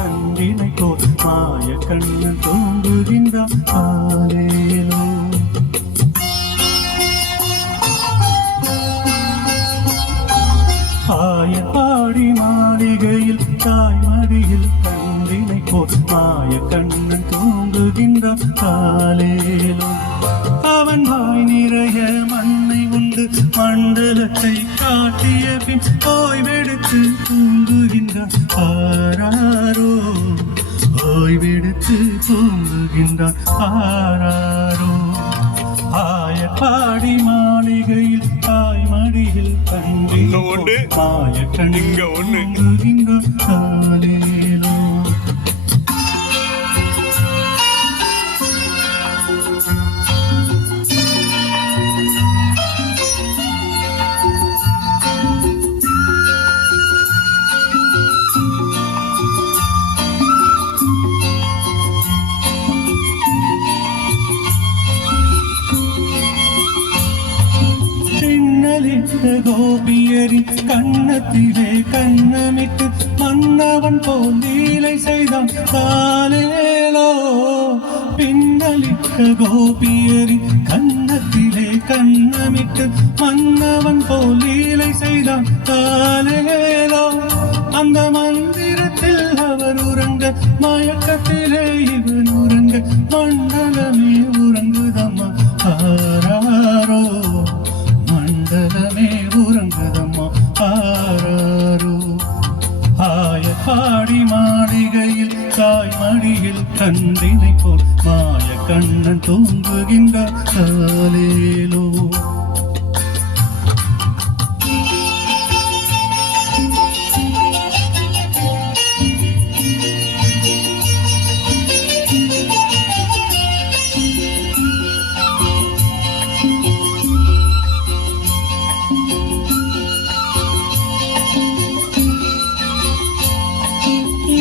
கண்டினை போல் மாய கண்ணன் தூங்குகின்றான் ஆலேலோ. ஆடி மாளிகையில் தாய் மடியில் கண்டினை போல் மாய கண்ணன் தூங்குகின்றான் ஆலேலோ. அவன் வாய் நிறைய மண்ணை உண்டு மண்டலத்தை காட்டிய பின் ஓய்வெடுத்து தூங்குகின்றான் ஆராரோ. ஓய்வெடுத்து தூங்குகின்றான் ஆராரோ. ஆயப்பாடி மாளிகையில் தாய் மடியில் கண்டி மாய கண்ணிங்க தூங்குகின்றான் ஆலேலோ. கோபியரின் கண்ணத்திலே கண்ணமிட்டு மன்னவன் போல் லீலை செய்தான் காலேலோ. பின்னலிட்ட கோபியரின் கண்ணத்திலே கண்ணமிட்டு மன்னவன் போல் லீலை செய்தான் காலேலோ. அந்த மந்திரத்தில் அவர் உறங்க மயக்கத்திலே இவன் உறங்க மண்டலமே உறங்குதம்மா ஆராரோ. மண்டலமே உறங்குதம்மா ஆராரோ. ஆயப்பாடி மாளிகையில் தாய் மடியில் கண்டினை போல் மாய கண்ணன் தூங்குகின்றான் ஆலேலோ.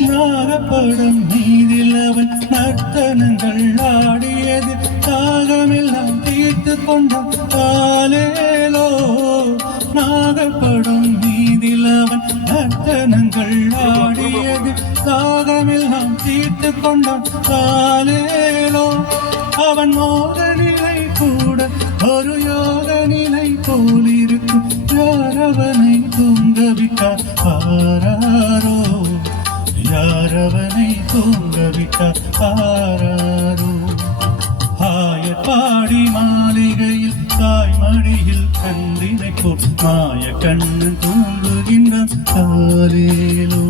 நாகப்படம் மீதில் அவன் நர்த்தனங்கள் ஆடியது தாகமெல்லாம் தீர்த்து கொண்டான் ஆலேலோ. நாகப்படம் மீதில் அவன் நர்த்தனங்கள் ஆடியது தாகமெல்லாம் தீர்த்து கொண்டான் ஆலேலோ. அவன் மோக நிலை கூட ஒரு யோக நிலை போலிருக்கும் யாரவனை தூங்கவிட்டார் ஆராரோ. யாரவனை தூங்கவிட்டார் ஆராரோ. ஆயப்பாடி மாளிகையில் தாய் மடியில் கண்டினை போல் மாய கண்ணன் தூங்குகின்றான் ஆலேலோ.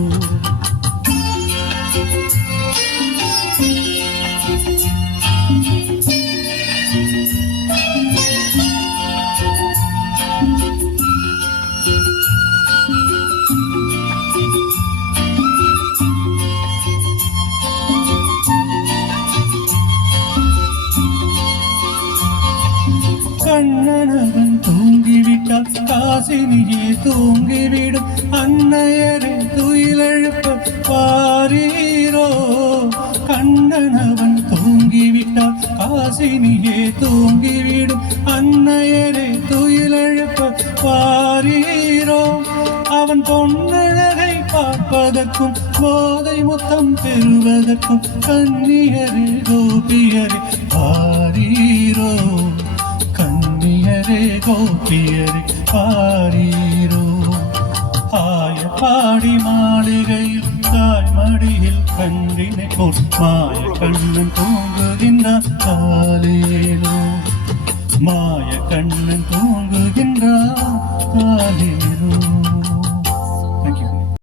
கண்ணனவன் தூங்கிவிட்டால் காசினியே தூங்கிவிடும் அன்னையரை துயிலெழுப்ப பாரீரோ. கண்ணனவன் தூங்கிவிட்டால் காசினியே தூங்கிவிடும் அன்னையரை துயிலெழுப்ப பாரீரோ. அவன் பொன்னழகை பார்ப்பதற்கும் போதை முத்தம் பெறுவதற்கும் கன்னியரே கோபியரே பாரீரோ. கன்னியரே கோபியரே பாரீரோ. ஆயப்பாடி மாளிகையில் தாய் மடியில் கண்டினை போல் மாய கண்ணன் தூங்குகின்றான் ஆலேலோ. மாய கண்ணன் தூங்குகின்றான் ஆலேலோ.